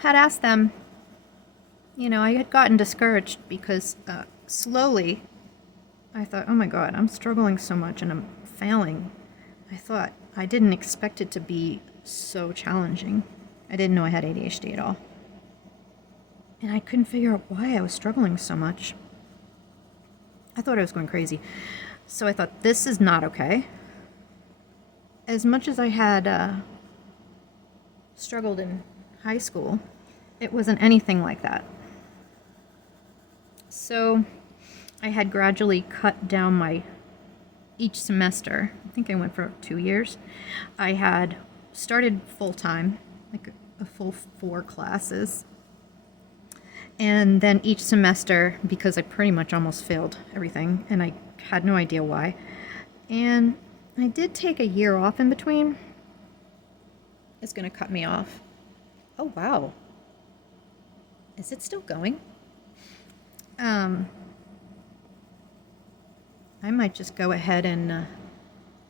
had asked them, I had gotten discouraged because slowly I thought, oh my God, I'm struggling so much and I'm failing. I didn't expect it to be so challenging. I didn't know I had ADHD at all. And I couldn't figure out why I was struggling so much. I thought I was going crazy. So I thought, this is not okay. As much as I had struggled in high school, it wasn't anything like that. So I had gradually cut down each semester. I think I went for 2 years. I had started full-time, like a full 4 classes. And then each semester, because I pretty much almost failed everything, and I had no idea why. And I did take a year off in between. It's going to cut me off. Oh, wow. Is it still going? I might just go ahead and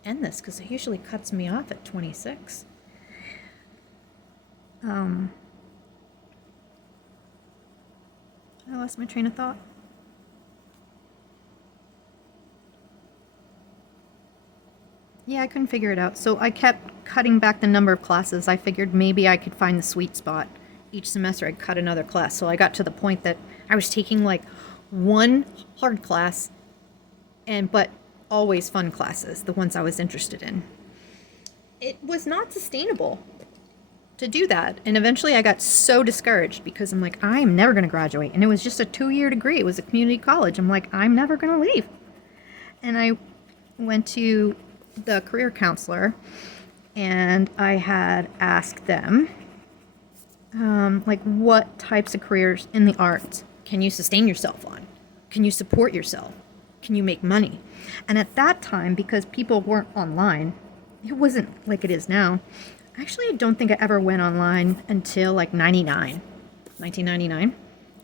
end this, because it usually cuts me off at 26. I lost my train of thought. Yeah, I couldn't figure it out. So I kept cutting back the number of classes. I figured maybe I could find the sweet spot. Each semester I'd cut another class. So I got to the point that I was taking like one hard class, but always fun classes, the ones I was interested in. It was not sustainable to do that. And eventually I got so discouraged because I'm like, I'm never going to graduate. And it was just a 2-year degree. It was a community college. I'm like, I'm never going to leave. And I went to the career counselor and I had asked them, what types of careers in the arts can you sustain yourself on? Can you support yourself? Can you make money? And at that time, because people weren't online, it wasn't like it is now. Actually, I don't think I ever went online until like 1999.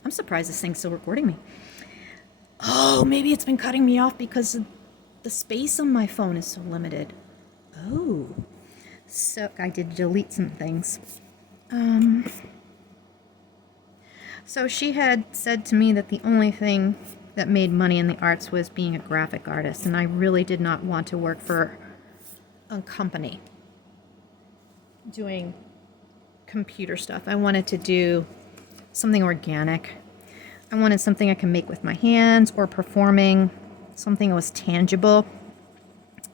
I'm surprised this thing's still recording me. Oh, maybe it's been cutting me off because the space on my phone is so limited. Oh, so I did delete some things. So she had said to me that the only thing that made money in the arts was being a graphic artist, and I really did not want to work for a company doing computer stuff. I wanted to do something organic. I wanted something I can make with my hands or performing, something that was tangible.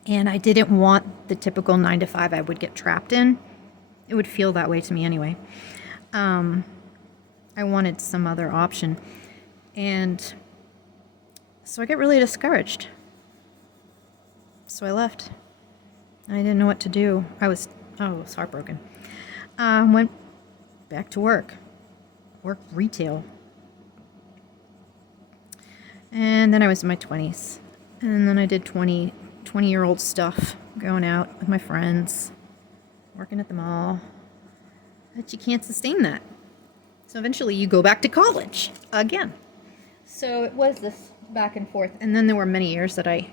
And I didn't want the typical 9-to-5 I would get trapped in. It would feel that way to me anyway. I wanted some other option. And so I got really discouraged. So I left. I didn't know what to do. I was heartbroken. Went back to work retail. And then I was in my 20s. And then I did 20-year-old stuff, going out with my friends, working at the mall. But you can't sustain that. So eventually you go back to college again. So it was this back and forth. And then there were many years that I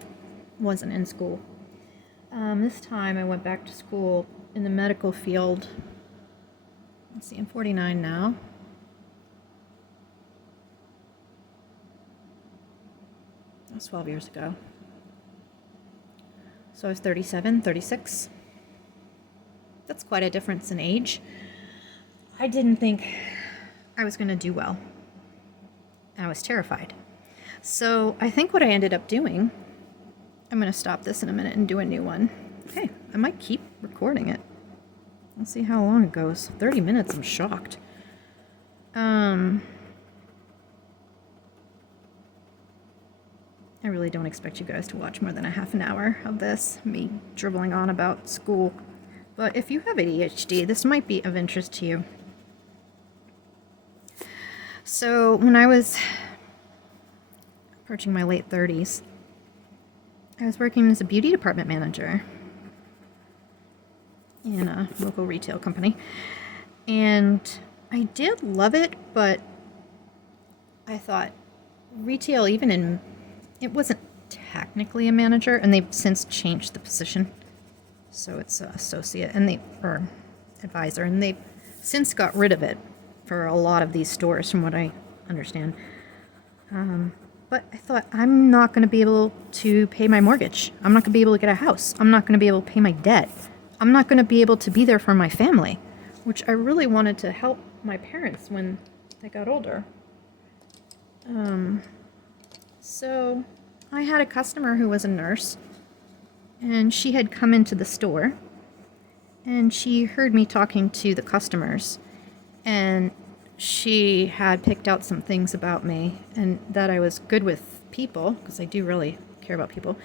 wasn't in school. This time I went back to school in the medical field. Let's see, I'm 49 now. That was 12 years ago. So I was 37, 36. That's quite a difference in age. I didn't think I was going to do well. I was terrified. So I think what I ended up doing, I'm going to stop this in a minute and do a new one. Okay, I might keep recording it. Let's see how long it goes. 30 minutes, I'm shocked. I really don't expect you guys to watch more than a half an hour of this, me dribbling on about school. But if you have ADHD, this might be of interest to you. So when I was approaching my late 30s, I was working as a beauty department manager in a local retail company. And I did love it, but I thought retail, it wasn't technically a manager, and they've since changed the position. So it's associate or advisor, and they've since got rid of it. for a lot of these stores, from what I understand. But I thought, I'm not going to be able to pay my mortgage. I'm not going to be able to get a house. I'm not going to be able to pay my debt. I'm not going to be able to be there for my family, which I really wanted to help my parents when they got older. So I had a customer who was a nurse, and she had come into the store, and she heard me talking to the customers, and she had picked out some things about me, and that I was good with people, because I do really care about people,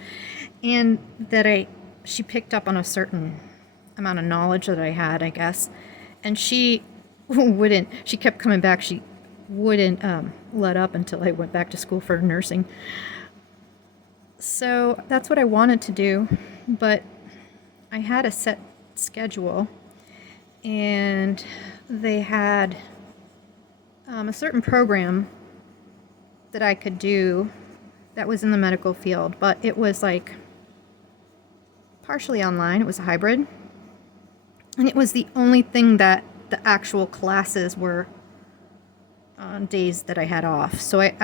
and that she picked up on a certain amount of knowledge that I had, I guess, and she kept coming back. She wouldn't let up until I went back to school for nursing. So that's what I wanted to do, but I had a set schedule, and they had a certain program that I could do that was in the medical field, but it was like partially online. It was a hybrid, and it was the only thing that the actual classes were on days that I had off. So I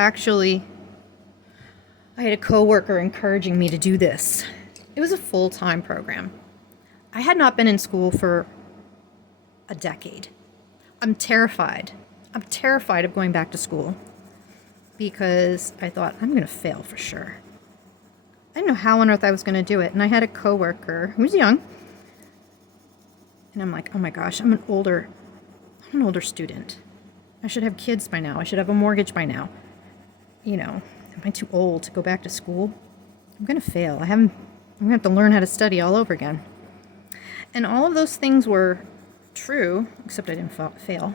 had a coworker encouraging me to do this. It was a full-time program. I had not been in school for a decade. I'm terrified. I'm terrified of going back to school because I thought, I'm going to fail for sure. I didn't know how on earth I was going to do it. And I had a coworker who was young. And I'm like, oh my gosh, I'm an older student. I should have kids by now. I should have a mortgage by now. Am I too old to go back to school? I'm going to fail. I'm going to have to learn how to study all over again. And all of those things were true, except I didn't fail.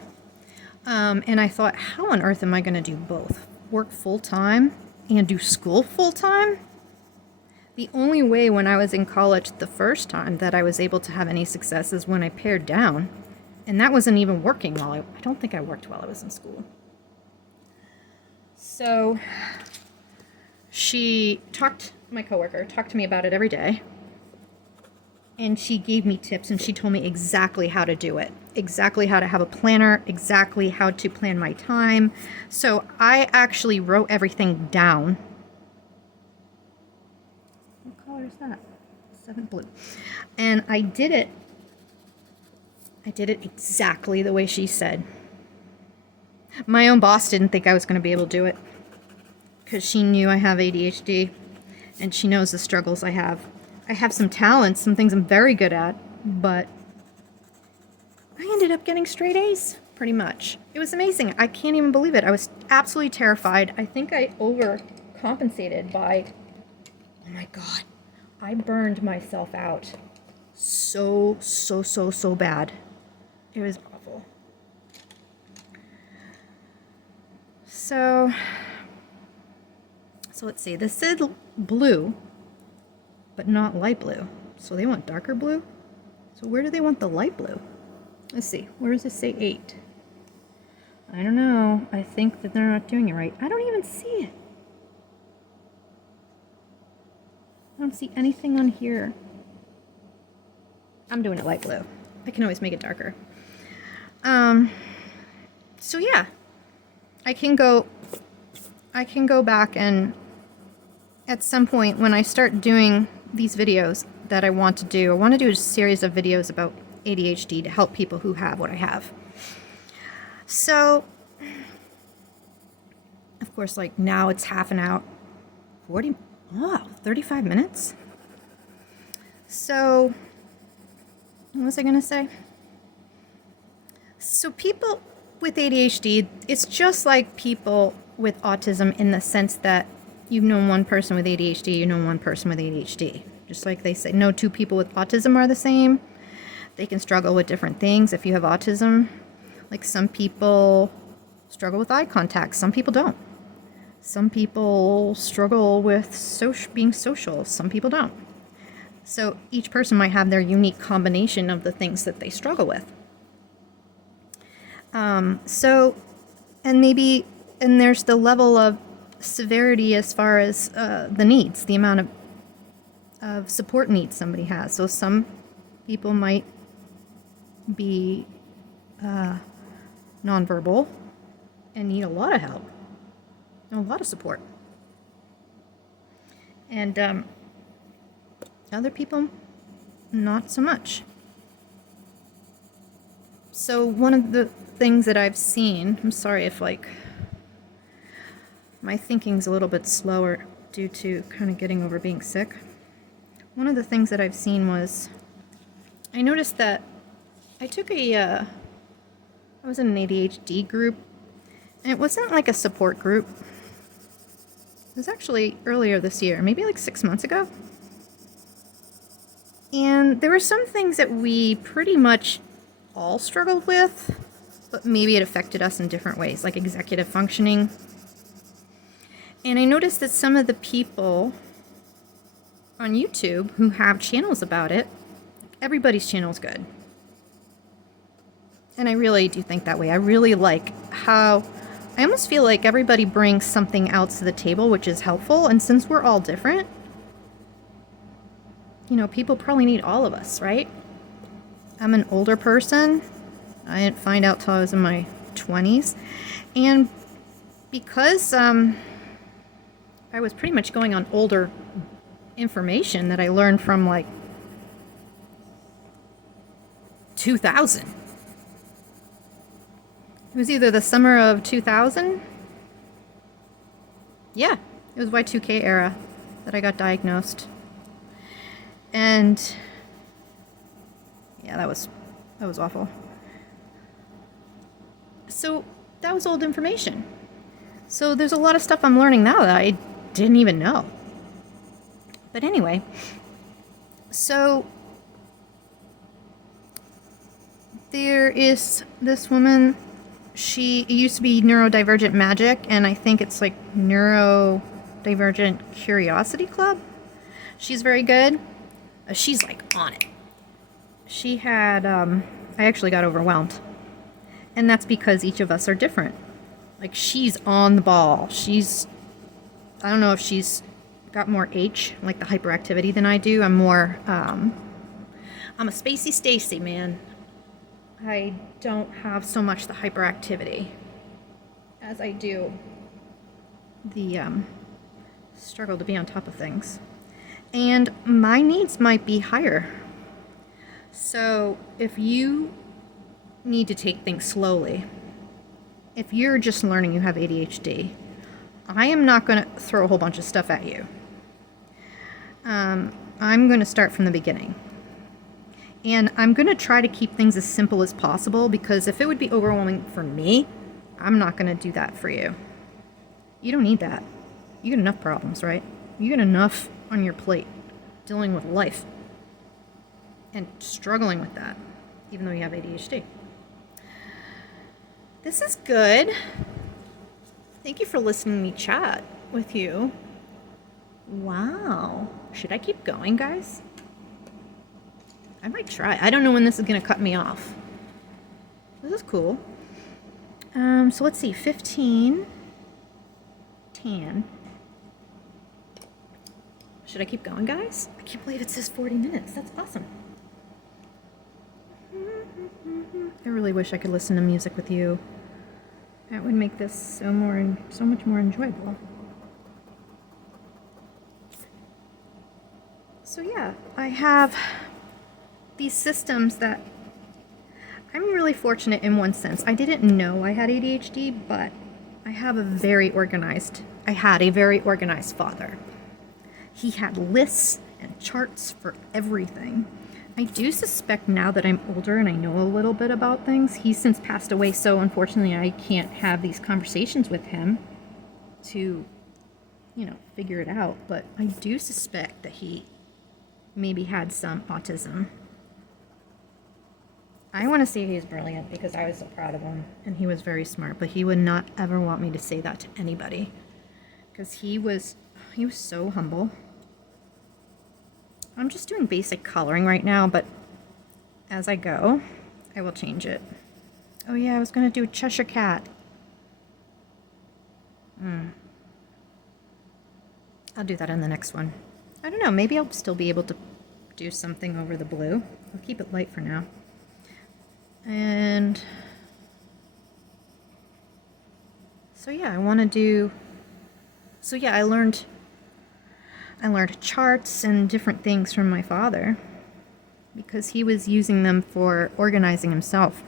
And I thought, how on earth am I going to do both? Work full-time and do school full-time? The only way when I was in college the first time that I was able to have any success is when I pared down. And that wasn't even working I don't think I worked while I was in school. So my coworker talked to me about it every day. And she gave me tips, and she told me exactly how to do it, exactly how to have a planner, exactly how to plan my time. So I actually wrote everything down. What color is that? 7 blue. And I did it exactly the way she said. My own boss didn't think I was going to be able to do it because she knew I have ADHD, and she knows the struggles I have. I have some talents, some things I'm very good at, but I ended up getting straight A's, pretty much. It was amazing. I can't even believe it. I was absolutely terrified. I think I overcompensated by, oh my God, I burned myself out so bad. It was awful. So let's see. This is blue, but not light blue. So they want darker blue. So where do they want the light blue? Let's see. Where does it say 8? I don't know. I think that they're not doing it right. I don't even see it. I don't see anything on here. I'm doing it light blue. I can always make it darker. So yeah, I can go back, and at some point when I start doing these videos that I want to do a series of videos about ADHD to help people who have what I have. So, of course, like now it's half an hour, 35 minutes. So, what was I going to say? So people with ADHD, it's just like people with autism in the sense that you've known one person with ADHD, you know one person with ADHD. Just like they say, no two people with autism are the same. They can struggle with different things if you have autism. Like some people struggle with eye contact, some people don't. Some people struggle with being social, some people don't. So each person might have their unique combination of the things that they struggle with. And there's the level of severity as far as the needs, the amount of support needs somebody has. So some people might be nonverbal and need a lot of help, a lot of support. And other people, not so much. So one of the things that I've seen, I'm sorry if like my thinking's a little bit slower due to kind of getting over being sick. One of the things that I've seen was, I noticed that I took I was in an ADHD group, and it wasn't like a support group. It was actually earlier this year, maybe like 6 months ago. And there were some things that we pretty much all struggled with, but maybe it affected us in different ways, like executive functioning. And I noticed that some of the people on YouTube who have channels about it, everybody's channel is good. And I really do think that way. I really like how, I almost feel like everybody brings something else to the table, which is helpful. And since we're all different, you know, people probably need all of us, right? I'm an older person. I didn't find out till I was in my 20s. And because I was pretty much going on older information that I learned from like 2000. It was either the summer of 2000. Yeah, it was Y2K era that I got diagnosed. And yeah, that was awful. So that was old information. So there's a lot of stuff I'm learning now that I didn't even know. But anyway, so there is this woman, it used to be Neurodivergent Magic, and I think it's like Neurodivergent Curiosity Club. She's very good. She's like on it. She had, I actually got overwhelmed. And that's because each of us are different. Like, she's on the ball. I don't know if she's got more H, like the hyperactivity, than I do. I'm more, I'm a spacey Stacy, man. I don't have so much the hyperactivity as I do the struggle to be on top of things. And my needs might be higher. So if you need to take things slowly, if you're just learning you have ADHD, I am not going to throw a whole bunch of stuff at you. I'm going to start from the beginning. And I'm going to try to keep things as simple as possible, because if it would be overwhelming for me, I'm not going to do that for you. You don't need that. You got enough problems, right? You got enough on your plate dealing with life and struggling with that, even though you have ADHD. This is good. Thank you for listening to me chat with you. Wow. Should I keep going, guys? I might try. I don't know when this is going to cut me off. This is cool. So let's see. 15. Tan. Should I keep going, guys? I can't believe it says 40 minutes. That's awesome. I really wish I could listen to music with you. That would make this so much more enjoyable. So yeah, I have these systems that I'm really fortunate in one sense. I didn't know I had ADHD, but I had a very organized father. He had lists and charts for everything. I do suspect now that I'm older and I know a little bit about things, he's since passed away, so unfortunately I can't have these conversations with him to, figure it out. But I do suspect that he maybe had some autism. I want to say he was brilliant because I was so proud of him and he was very smart, but he would not ever want me to say that to anybody because he was so humble. I'm just doing basic coloring right now, but as I go, I will change it. Oh yeah, I was going to do a Cheshire Cat. I'll do that in the next one. I don't know, maybe I'll still be able to do something over the blue. I'll keep it light for now. And So yeah, I want to do. So yeah, I learned charts and different things from my father because he was using them for organizing himself.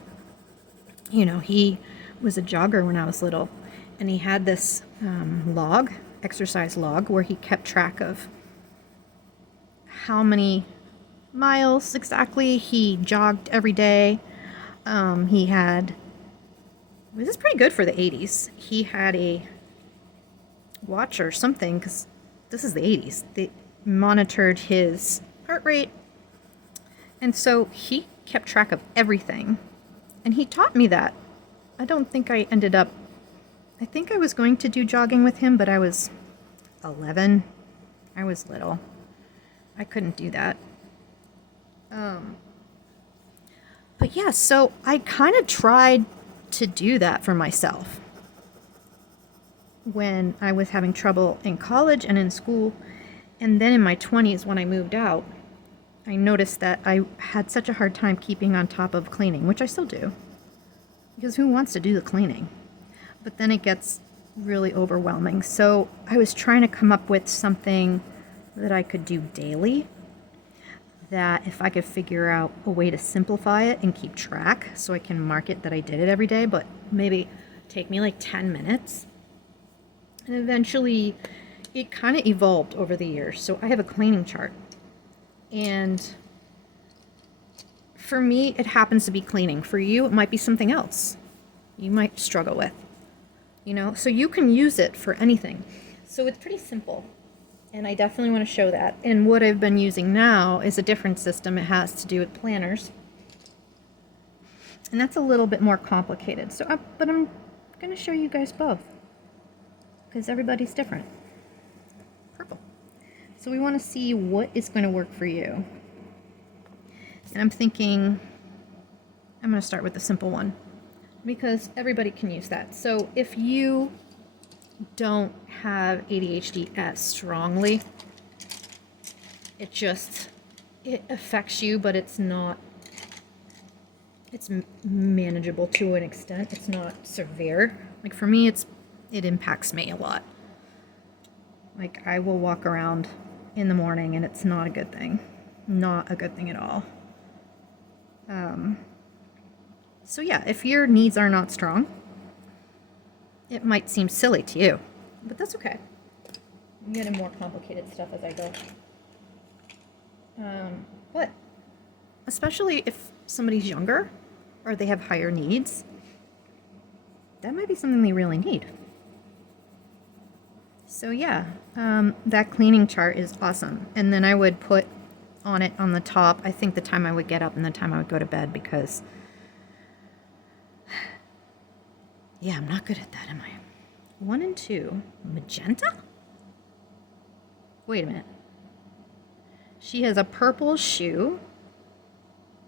You know, he was a jogger when I was little, and he had this exercise log, where he kept track of how many miles exactly he jogged every day. He had, this is pretty good for the 80s. He had a watch or something, because this is the 80s. They monitored his heart rate, and so he kept track of everything. And he taught me that. I don't think I ended up, I think I was going to do jogging with him, but I was 11. I was little. I couldn't do that. But yeah, so I kind of tried to do that for myself when I was having trouble in college and in school. And then in my 20s, when I moved out, I noticed that I had such a hard time keeping on top of cleaning, which I still do. Because who wants to do the cleaning? But then it gets really overwhelming. So I was trying to come up with something that I could do daily, that if I could figure out a way to simplify it and keep track so I can mark it that I did it every day, but maybe take me like 10 minutes. And eventually it kind of evolved over the years. So I have a cleaning chart. And for me, it happens to be cleaning. For you, it might be something else you might struggle with, you know? So you can use it for anything. So it's pretty simple. And I definitely want to show that. And what I've been using now is a different system. It has to do with planners. And that's a little bit more complicated. But I'm going to show you guys both, because everybody's different. Purple. So we want to see what is going to work for you. And I'm thinking I'm going to start with the simple one, because everybody can use that. So if you don't have ADHD as strongly, it affects you, but it's manageable to an extent. It's not severe. Like for me, it impacts me a lot. Like I will walk around in the morning and it's not a good thing. Not a good thing at all. So yeah, if your needs are not strong, it might seem silly to you, but that's okay. I'm getting more complicated stuff as I go. But especially if somebody's younger or they have higher needs, that might be something they really need. So yeah, that cleaning chart is awesome. And then I would put on it on the top, I think the time I would get up and the time I would go to bed, because yeah, I'm not good at that, am I? 1 and 2, magenta? Wait a minute. She has a purple shoe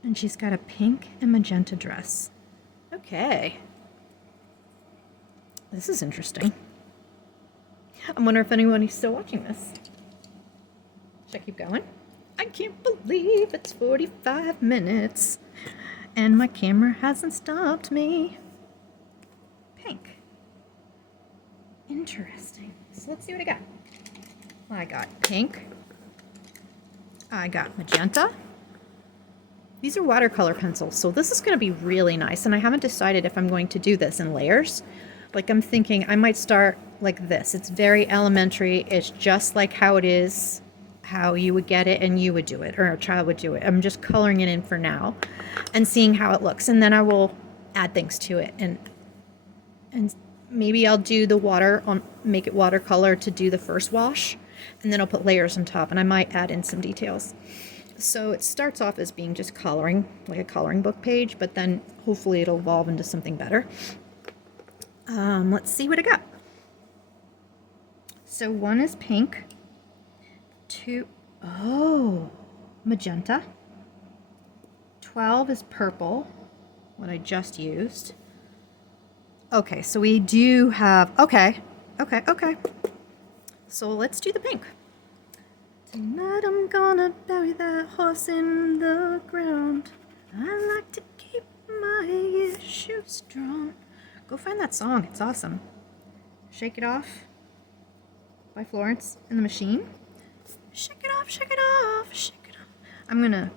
and she's got a pink and magenta dress. Okay. This is interesting. I wonder if anybody's still watching this. Should I keep going? I can't believe it's 45 minutes and my camera hasn't stopped me. Pink. Interesting. So let's see what I got. I got pink. I got magenta. These are watercolor pencils, so this is going to be really nice. And I haven't decided if I'm going to do this in layers. Like I'm thinking I might start like this. It's very elementary. It's just like how it is, how you would get it and you would do it, or a child would do it. I'm just coloring it in for now and seeing how it looks. And then I will add things to it. And maybe I'll do the water on, make it watercolor to do the first wash. And then I'll put layers on top, and I might add in some details. So it starts off as being just coloring, like a coloring book page, but then hopefully it'll evolve into something better. Let's see what I got. So 1 is pink, 2, oh, magenta, 12 is purple, what I just used. Okay, so we do have, okay. So let's do the pink. Tonight I'm gonna bury that horse in the ground. I like to keep my issues strong. Go find that song, it's awesome. Shake It Off by Florence and the Machine. Shake it off, shake it off, shake it off. I'm gonna